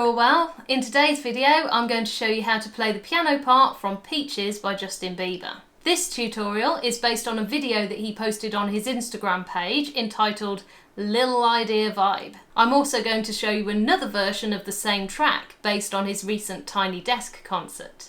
you're all well. In today's video, I'm going to show you how to play the piano part from Peaches by Justin Bieber. This tutorial is based on a video that he posted on his Instagram page entitled Lil Idea Vibe. I'm also going to show you another version of the same track based on his recent Tiny Desk concert.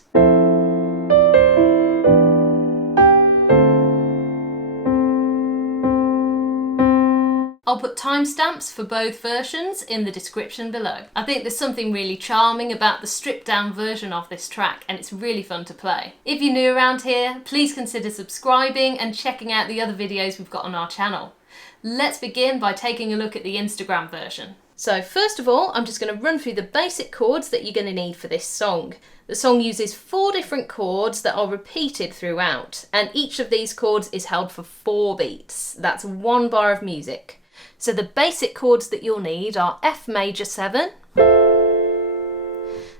I'll put timestamps for both versions in the description below. I think there's something really charming about the stripped down version of this track, and it's really fun to play. If you're new around here, please consider subscribing and checking out the other videos we've got on our channel. Let's begin by taking a look at the Instagram version. So first of all, I'm just going to run through the basic chords that you're going to need for this song. The song uses 4 different chords that are repeated throughout, and each of these chords is held for 4 beats. That's 1 bar of music. So the basic chords that you'll need are F major 7,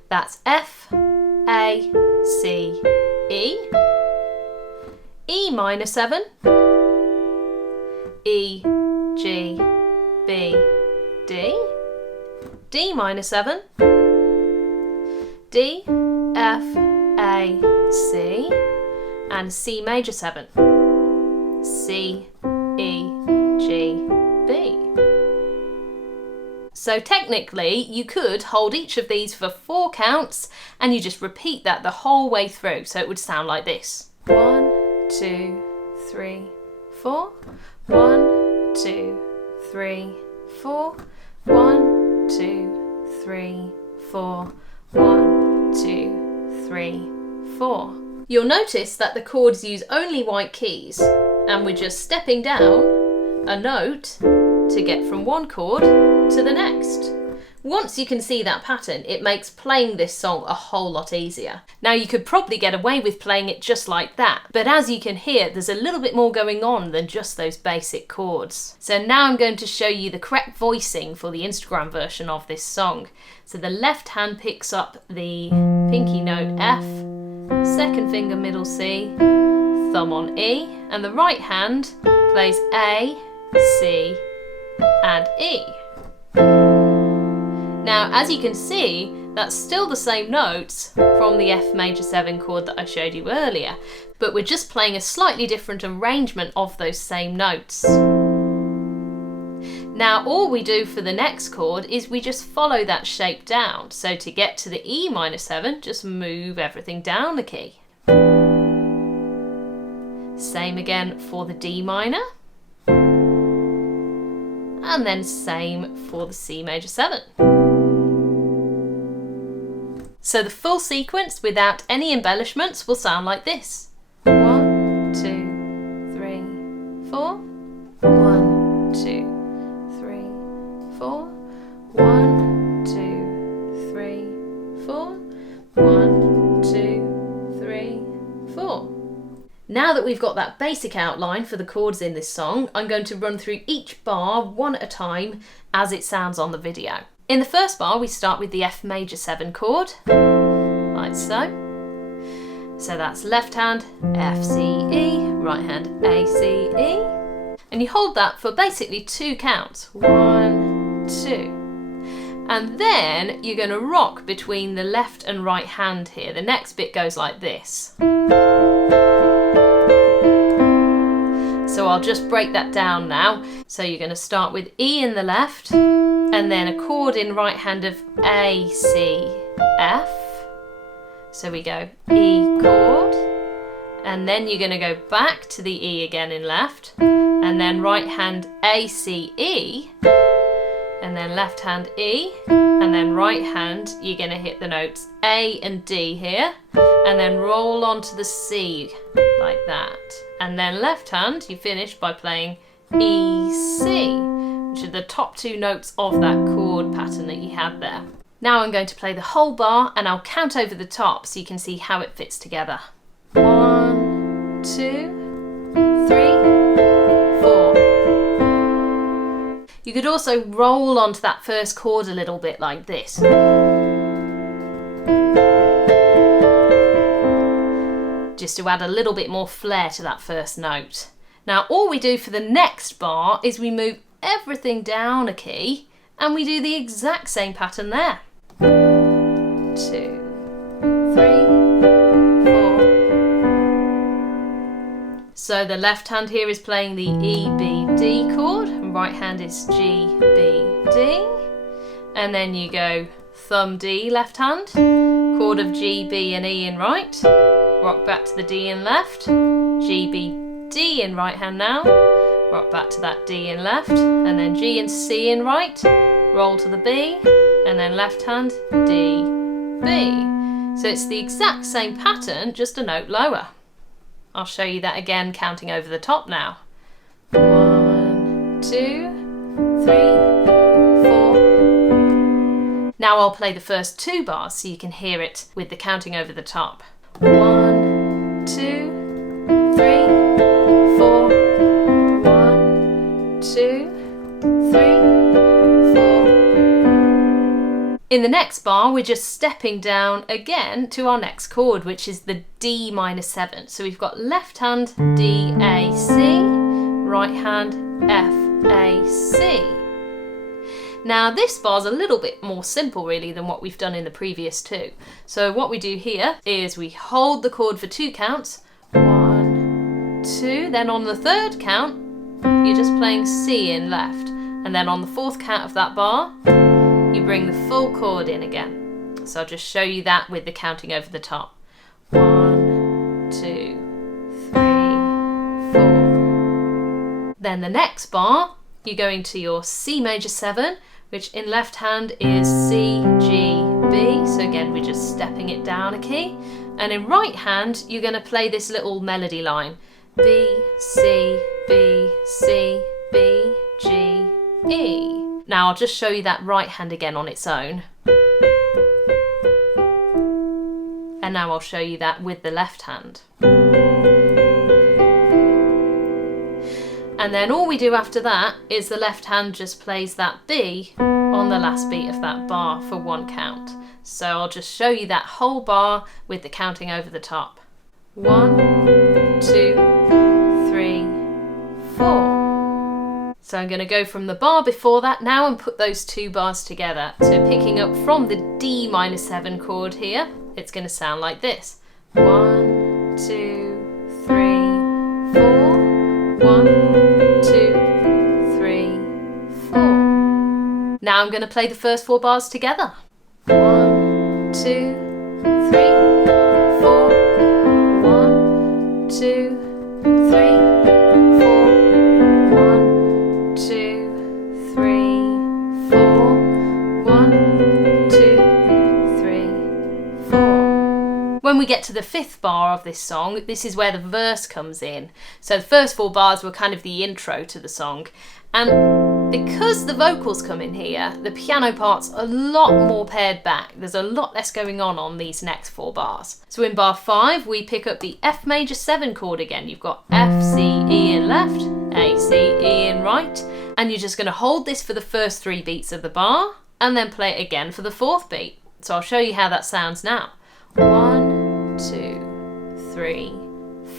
that's F, A, C, E, E minor 7, E, G, B, D, D minor 7, D, F, A, C, and C major 7, C, E, G, B. So technically you could hold each of these for 4 counts and you just repeat that the whole way through, so it would sound like this. 1, 2, 3, 4. 1, 2, 3, 4. 1, 2, 3, 4. 1, 2, 3, 4. You'll notice that the chords use only white keys, and we're just stepping down a note to get from one chord to the next. Once you can see that pattern, it makes playing this song a whole lot easier. Now you could probably get away with playing it just like that, but as you can hear, there's a little bit more going on than just those basic chords. So now I'm going to show you the correct voicing for the Instagram version of this song. So the left hand picks up the pinky note F, second finger middle C, thumb on E, and the right hand plays A, C, and E. Now, as you can see, that's still the same notes from the F major 7 chord that I showed you earlier, but we're just playing a slightly different arrangement of those same notes. Now, all we do for the next chord is we just follow that shape down. So to get to the E minor 7, just move everything down a key. Same again for the D minor. And then same for the C major 7. So the full sequence without any embellishments will sound like this. 1, 2, 3, 4. 1, 2, 3, 4. 1, 2, 3, 4. 1, 2, 3, 4. Now that we've got that basic outline for the chords in this song, I'm going to run through each bar one at a time as it sounds on the video. In the first bar, we start with the F major 7 chord, like so. So that's left hand F, C, E, right hand A, C, E. And you hold that for basically 2 counts. 1, 2. And then you're going to rock between the left and right hand here. The next bit goes like this. So I'll just break that down now. So you're going to start with E in the left, and then a chord in right hand of A, C, F. So we go E chord, and then you're going to go back to the E again in left, and then right hand A, C, E, and then left hand E, and then right hand you're going to hit the notes A and D here, and then roll onto the C like that. And then left hand you finish by playing E, C, which are the top 2 notes of that chord pattern that you had there. Now I'm going to play the whole bar and I'll count over the top so you can see how it fits together. 1, 2, 3, 4. You could also roll onto that first chord a little bit like this. Just to add a little bit more flair to that first note. Now all we do for the next bar is we move everything down a key and we do the exact same pattern there. 2, 3, 4. So the left hand here is playing the E, B, D chord, and right hand is G, B, D. And then you go thumb D, left hand, chord of G, B and E in right, rock back to the D in left, G, B, D in right hand now, rock back to that D in left, and then G and C in right, roll to the B, and then left hand, D, B. So it's the exact same pattern, just a note lower. I'll show you that again, counting over the top now. 1, 2, 3, 4. Now I'll play the first 2 bars so you can hear it with the counting over the top. 1, 2, 3, 4. 1, 2, 3, 4. In the next bar, we're just stepping down again to our next chord, which is the D minor 7. So we've got left hand D, A, C, right hand F, A, C. Now this bar's a little bit more simple really than what we've done in the previous 2. So what we do here is we hold the chord for 2 counts, 1, 2, then on the 3rd count, you're just playing C in left. And then on the 4th count of that bar, you bring the full chord in again. So I'll just show you that with the counting over the top. 1, 2, 3, 4. Then the next bar, you go into your C major 7, which in left hand is C, G, B. So again, we're just stepping it down a key. And in right hand, you're going to play this little melody line. B, C, B, C, B, G, E. Now I'll just show you that right hand again on its own. And now I'll show you that with the left hand. And then all we do after that is the left hand just plays that B on the last beat of that bar for 1 count. So I'll just show you that whole bar with the counting over the top. 1, 2, 3, 4. So I'm going to go from the bar before that now and put those 2 bars together. So picking up from the D minor 7 chord here, it's going to sound like this. 1, 2, 3, 4. 1, 2, 3, 4. Now I'm going to play the first 4 bars together. 1, 2, 3, 4. 1, 2, 3, 4. 1, 2, 3, 4. 1, 2, 3, 4. When we get to the 5th bar of this song, this is where the verse comes in. So the first 4 bars were kind of the intro to the song. And because the vocals come in here, the piano part's a lot more pared back. There's a lot less going on these next 4 bars. So in bar 5, we pick up the F major 7 chord again. You've got F, C, E in left, A, C, E in right. And you're just going to hold this for the first 3 beats of the bar and then play it again for the 4th beat. So I'll show you how that sounds now. 1, 2, 3,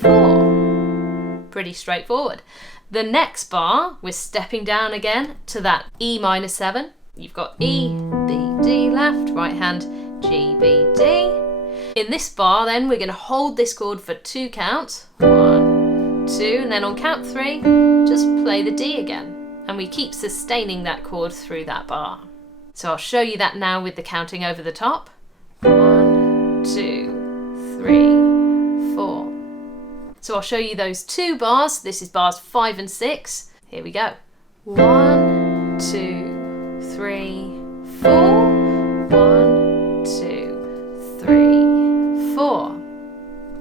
4. Pretty straightforward. The next bar, we're stepping down again to that E minor 7. You've got E, B, D left, right hand, G, B, D. In this bar then, we're going to hold this chord for 2 counts. 1, 2, and then on count 3, just play the D again. And we keep sustaining that chord through that bar. So I'll show you that now with the counting over the top. 1, 2, 3, 4. So I'll show you those 2 bars. This is bars 5 and 6. Here we go. 1, 2, 3, 4. 1, 2, 3, 4.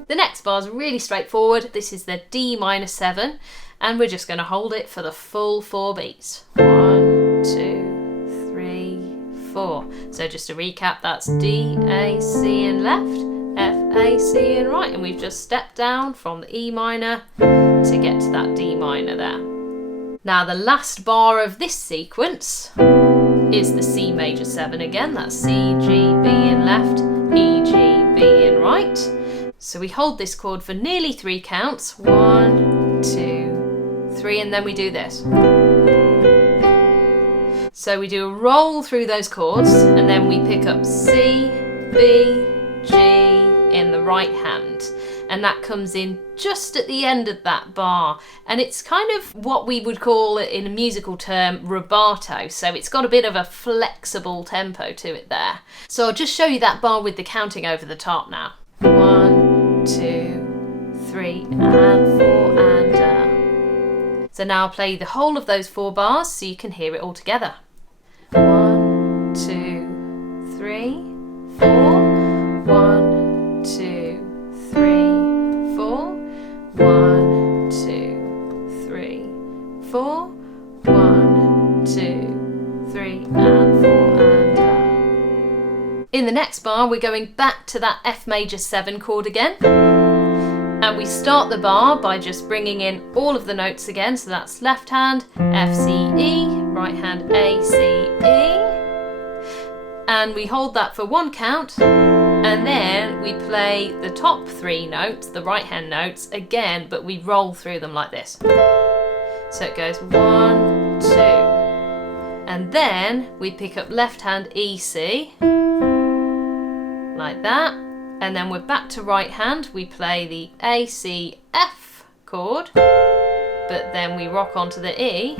The next bar is really straightforward. This is the D minor 7, and we're just going to hold it for the full 4 beats. 1, 2, 3, 4. So just to recap, that's D, A, C in left, F, A, C in right, and we've just stepped down from the E minor to get to that D minor there. Now the last bar of this sequence is the C major 7 again. That's C, G, B in left, E, G, B in right. So we hold this chord for nearly 3 counts. 1, 2, 3, and then we do this. So we do a roll through those chords and then we pick up C, B, G in the right hand. And that comes in just at the end of that bar. And it's kind of what we would call, in a musical term, rubato. So it's got a bit of a flexible tempo to it there. So I'll just show you that bar with the counting over the top now. 1, 2, 3, and 4, and So now I'll play the whole of those 4 bars so you can hear it all together. 1, 2, 3, 4. 1, 2, 3, 4. 1, 2, 3, 4. 1, 2, 3, and 4, and In the next bar, we're going back to that F major 7 chord again. And we start the bar by just bringing in all of the notes again. So that's left hand, F, C, E, right hand, A, C, E. And we hold that for 1 count. And then we play the top 3 notes, the right hand notes, again, but we roll through them like this. So it goes 1, 2. And then we pick up left hand E, C, like that. And then we're back to right hand. We play the A, C, F chord, but then we rock onto the E,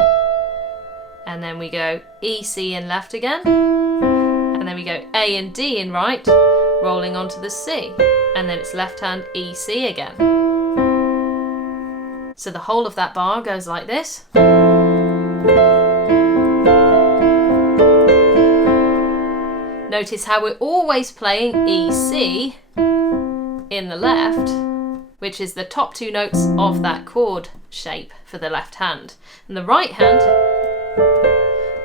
and then we go E, C in left again, and then we go A and D in right, rolling onto the C, and then it's left hand E, C again. So the whole of that bar goes like this. Notice how we're always playing E, C in the left, which is the top 2 notes of that chord shape for the left hand. And the right hand,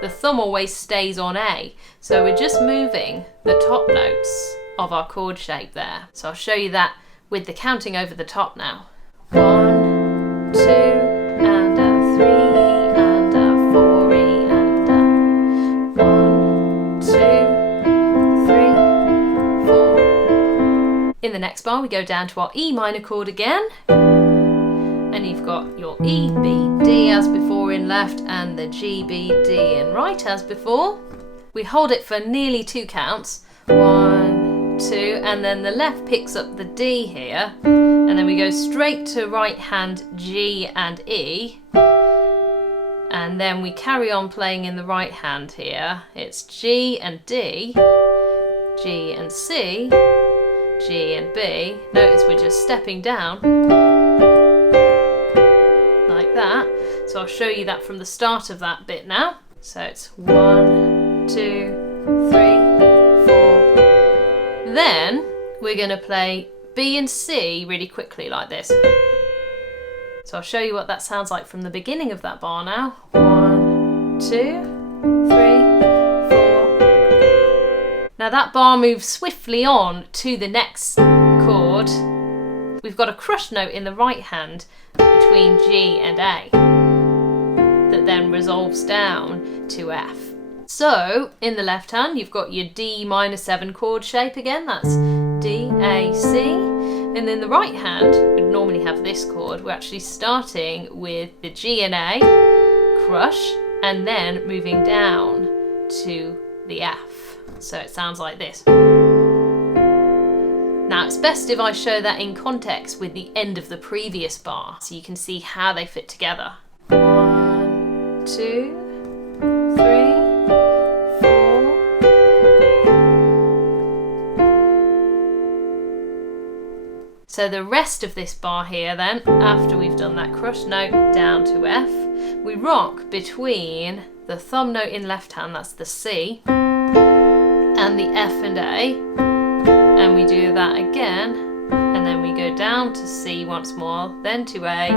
the thumb always stays on A. So we're just moving the top notes of our chord shape there. So I'll show you that with the counting over the top now. 1, 2, and 3, and 4, E, and 1, 2, 3, 4. In the next bar, we go down to our E minor chord again. And you've got your E, B, D as before in left, and the G, B, D in right as before. We hold it for nearly 2 counts. 1, 2, and then the left picks up the D here. And then we go straight to right hand G and E. And then we carry on playing in the right hand here. It's G and D, G and C, G and B. Notice we're just stepping down like that. So I'll show you that from the start of that bit now. So it's 1, 2, 3, 4. Then we're going to play B and C really quickly like this. So I'll show you what that sounds like from the beginning of that bar now. 1, 2, 3, 4. Now that bar moves swiftly on to the next chord. We've got a crush note in the right hand between G and A that then resolves down to F. So in the left hand, you've got your D minor 7 chord shape again. That's D, A, C. And in the right hand, we'd normally have this chord. We're actually starting with the G and A, crush, and then moving down to the F. So it sounds like this. Now it's best if I show that in context with the end of the previous bar, so you can see how they fit together. 1, 2, 3, 4. So the rest of this bar here then, after we've done that crush note down to F, we rock between the thumb note in left hand, that's the C, and the F and A, and we do that again, and then we go down to C once more, then to A,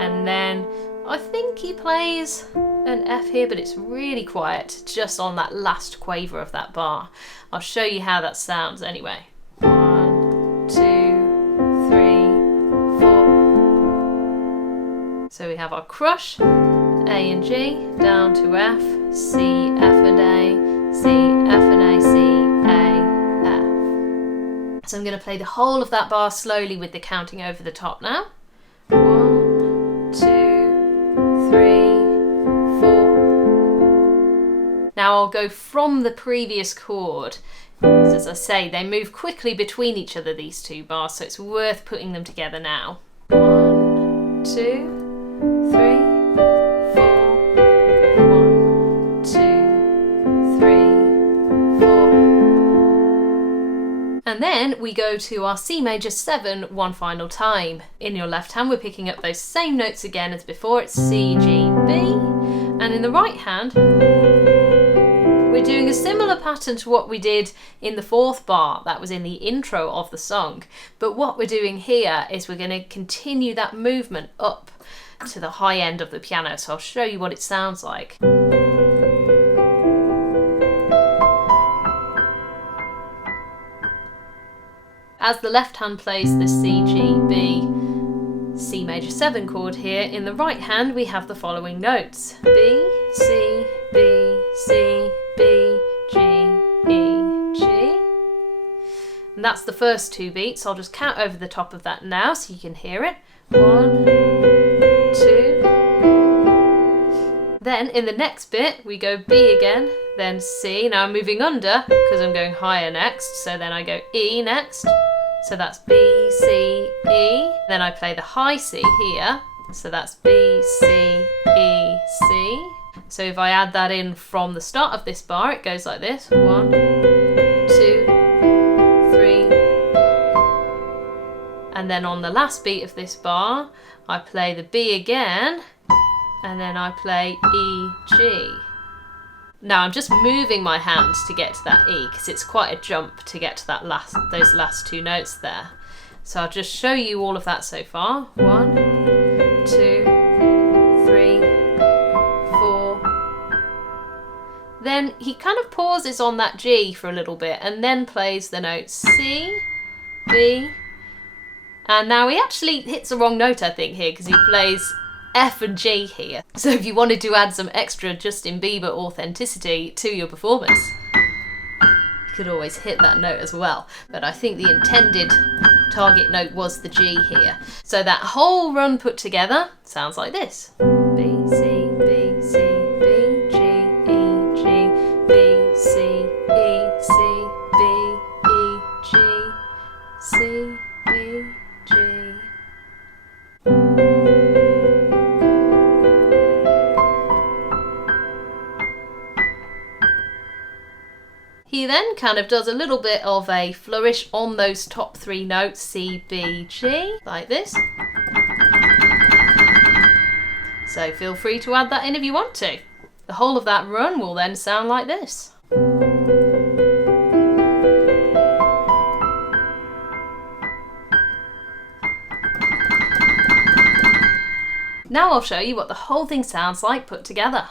and then I think he plays an F here, but it's really quiet just on that last quaver of that bar. I'll show you how that sounds anyway. 1, 2, 3, 4. So we have our crush, A and G, down to F, C, F and A, C, F and A, C, A, F. So I'm going to play the whole of that bar slowly with the counting over the top now. 1, 2, 3, 4. I'll go from the previous chord. As I say, they move quickly between each other, these two bars, so it's worth putting them together now. 1, 2, 3, 4. 1, 2, 3, 4. And then we go to our C major 7 one final time. In your left hand, we're picking up those same notes again as before. It's C, G, B. And in the right hand, we're doing a similar pattern to what we did in the 4th bar. That was in the intro of the song. But what we're doing here is we're going to continue that movement up to the high end of the piano. So I'll show you what it sounds like. As the left hand plays the C, G, B, C major 7 chord here, in the right hand we have the following notes. B, C, B, C, B, G, E, G. And that's the first 2 beats. I'll just count over the top of that now so you can hear it. 1, 2. Then in the next bit we go B again, then C. Now I'm moving under because I'm going higher next, so then I go E next. So that's B, C, E. Then I play the high C here, so that's B, C, E, C. So if I add that in from the start of this bar, it goes like this. 1, 2, 3. And then on the last beat of this bar, I play the B again, and then I play E, G. Now I'm just moving my hand to get to that E because it's quite a jump to get to that those last 2 notes there. So I'll just show you all of that so far. 1, 2, 3, 4. Then he kind of pauses on that G for a little bit and then plays the notes C, B, and now he actually hits the wrong note, I think, here because he plays F and G here. So if you wanted to add some extra Justin Bieber authenticity to your performance, you could always hit that note as well. But I think the intended target note was the G here. So that whole run put together sounds like this. B, C, B, C, B, G, E, G, B, C, E, C, B, E, G, C, B, G. He then kind of does a little bit of a flourish on those top 3 notes, C, B, G, like this. So feel free to add that in if you want to. The whole of that run will then sound like this. Now I'll show you what the whole thing sounds like put together.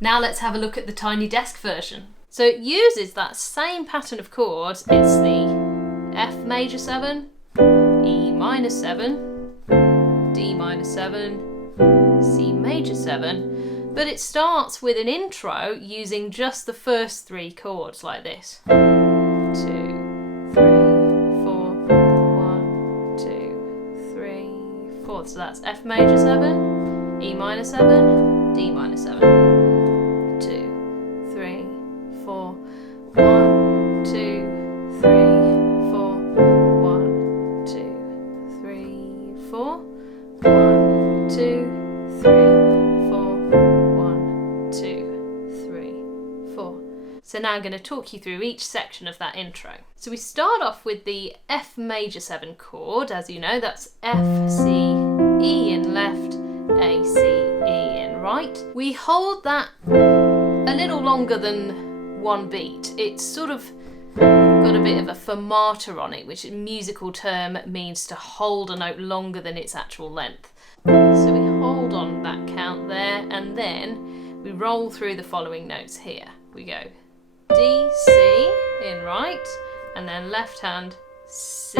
Now let's have a look at the Tiny Desk version. So it uses that same pattern of chords. It's the F major 7, E minor 7, D minor 7, C major 7, but it starts with an intro using just the first 3 chords like this. 2, 3, 4, 1, 2, 3, 4. So that's F major 7, E minor 7, D minor 7. 4, 1, 2, 3, 4, 1, 2, 3, 4, 1, 2, 3, 4, 1, 2, 3, 4. So now I'm going to talk you through each section of that intro. So we start off with the F major 7 chord. As you know, that's F, C, E in left, A, C, E in right. We hold that a little longer than one beat. It's sort of got a bit of a fermata on it, which in musical term means to hold a note longer than its actual length. So we hold on that count there, and then we roll through the following notes here. We go D, C in right, and then left hand C.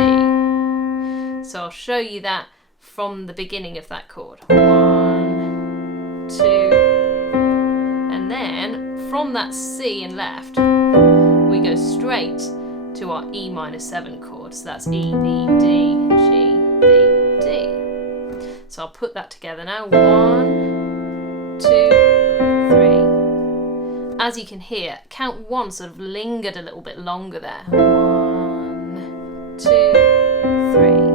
So I'll show you that from the beginning of that chord. 1, 2, and then from that C in left, we go straight to our E minor 7 chord. So that's E, B, D, G, B, D. So I'll put that together now. 1, 2, 3. As you can hear, count 1 sort of lingered a little bit longer there. 1, 2, 3.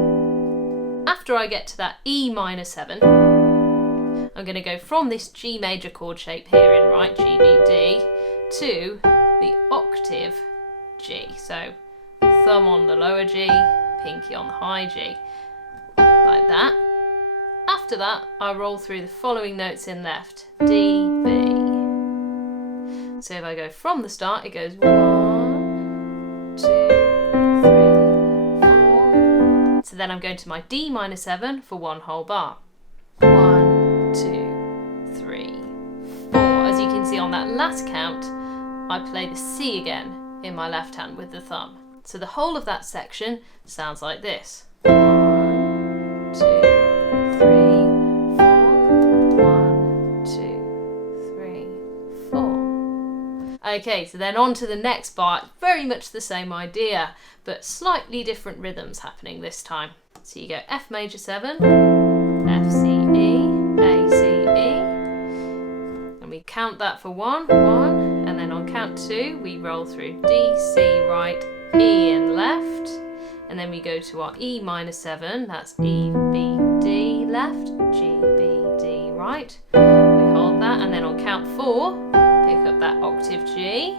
After I get to that E minor 7, I'm going to go from this G major chord shape here in right, G, B, D, to the octave G. So thumb on the lower G, pinky on the high G, like that. After that, I roll through the following notes in left, D, B. So if I go from the start, it goes 1, 2, 3, 4. So then I'm going to my D minor 7 for one whole bar. 1, 2, 3, 4. As you can see on that last count, I play the C again in my left hand with the thumb. So the whole of that section sounds like this. 1, 2, 3, 4. 1, 2, 3, 4. Okay, so then on to the next bar. Very much the same idea, but slightly different rhythms happening this time. So you go F major 7, F, C, E, A, C, E. And we count that for 1, 1. And then on count 2, we roll through D, C right, E in left. And then we go to our E minor 7, that's E, B, D left, G, B, D right. We hold that, and then on count 4, pick up that octave G.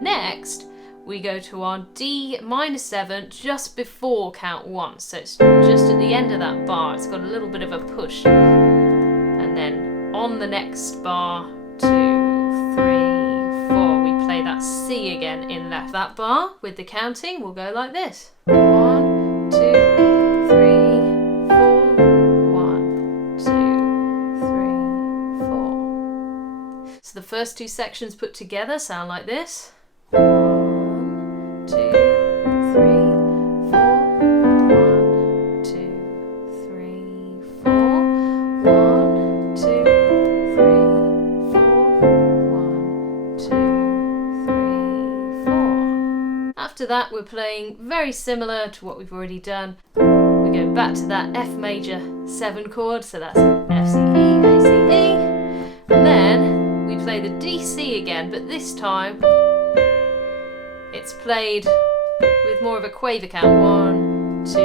Next, we go to our D minor 7 just before count 1. So it's just at the end of that bar, it's got a little bit of a push. And then on the next bar, 2, 3, 4, we play that C again in left. That bar with the counting will go like this. 1, 2, 3, 4. 1, 2, 3, 4. So the first two sections put together sound like this. 1, 2, 3, 4. 1, 2, 3, 4. 1, 2, 3, 4. 1, 2, 3, 4. After that, we're playing very similar to what we've already done. We're going back to that F major 7 chord, so that's F, C, E, A, C, E. And then we play the D, C again, but this time it's played with more of a quaver count, 1, 2,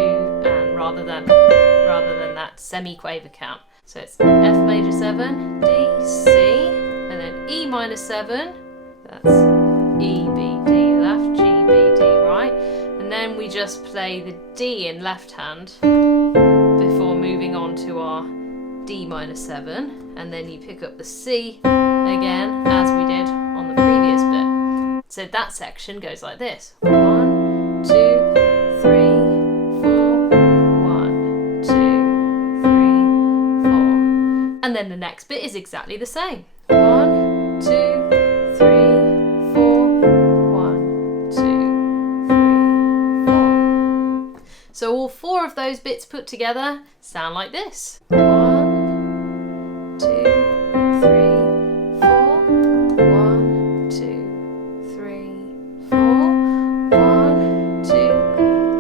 and rather than that semi-quaver count. So it's F major 7, D, C, and then E minor 7, that's E, B, D left, G, B, D right, and then we just play the D in left hand before moving on to our D minor 7, and then you pick up the C again as we did on the previous bit. So that section goes like this. 1, 2, 3, 4. 1, 2, 3, 4. And then the next bit is exactly the same. 1, 2, 3, 4. 1, 2, 3, 4. So all 4 of those bits put together sound like this. 1, 2, 3, 4. 1, 2, 3, 4. 1, 2, 3,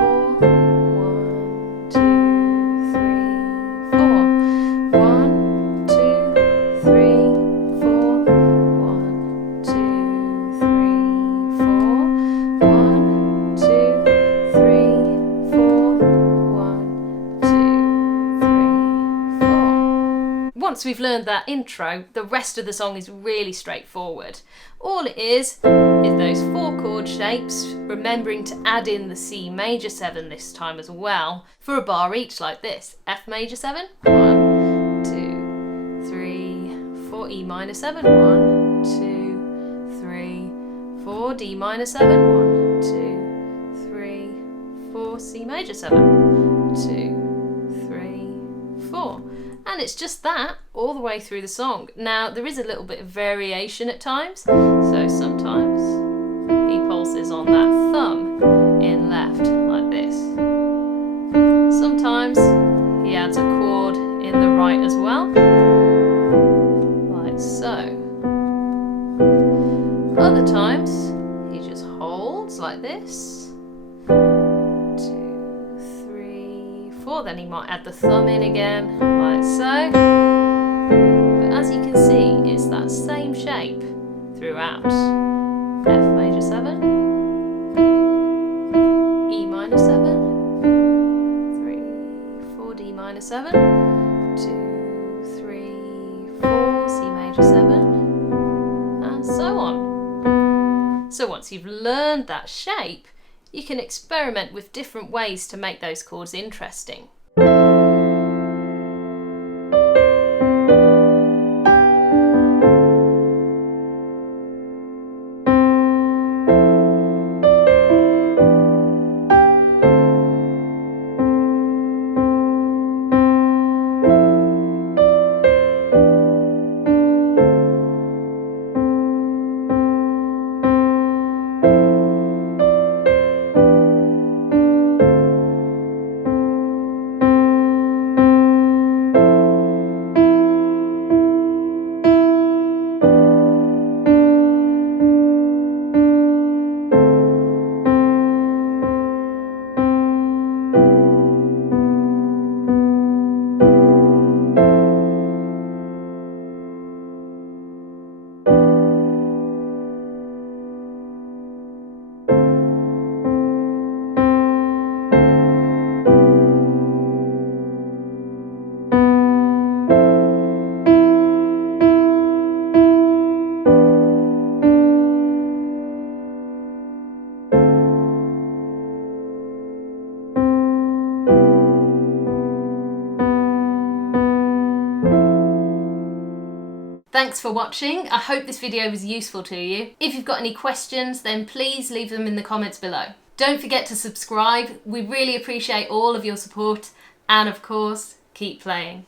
4. 1, 2, 3, 4. 1, 2, 3, 4. 1, 2, 3, 4. 1, 2, 3, 4. 1, 2, 3, 4. once we've learned that intro, the rest of the song is really straightforward. All it is those 4 chord shapes, remembering to add in the C major 7 this time as well, for a bar each like this. F major 7, 1, 2, 3, 4, E minor 7, 1, 2, 3, 4, D minor 7, 1, 2, 3, 4, C major 7, 2, 3, 4. And it's just that all the way through the song. Now, there is a little bit of variation at times, so sometimes he pulses on that thumb in left, like this. Sometimes he adds a chord in the right as well, like so. Other times he just holds like this. 2, 3, 4. Then he might add the thumb in again, like so. But as you can see, it's that same shape throughout. F major 7, E minor 7, 3, 4, D minor 7, 2, 3, 4, C major 7, and so on. So once you've learned that shape, you can experiment with different ways to make those chords interesting. Thanks for watching. I hope this video was useful to you. If you've got any questions, then please leave them in the comments below. Don't forget to subscribe. We really appreciate all of your support. And of course, keep playing.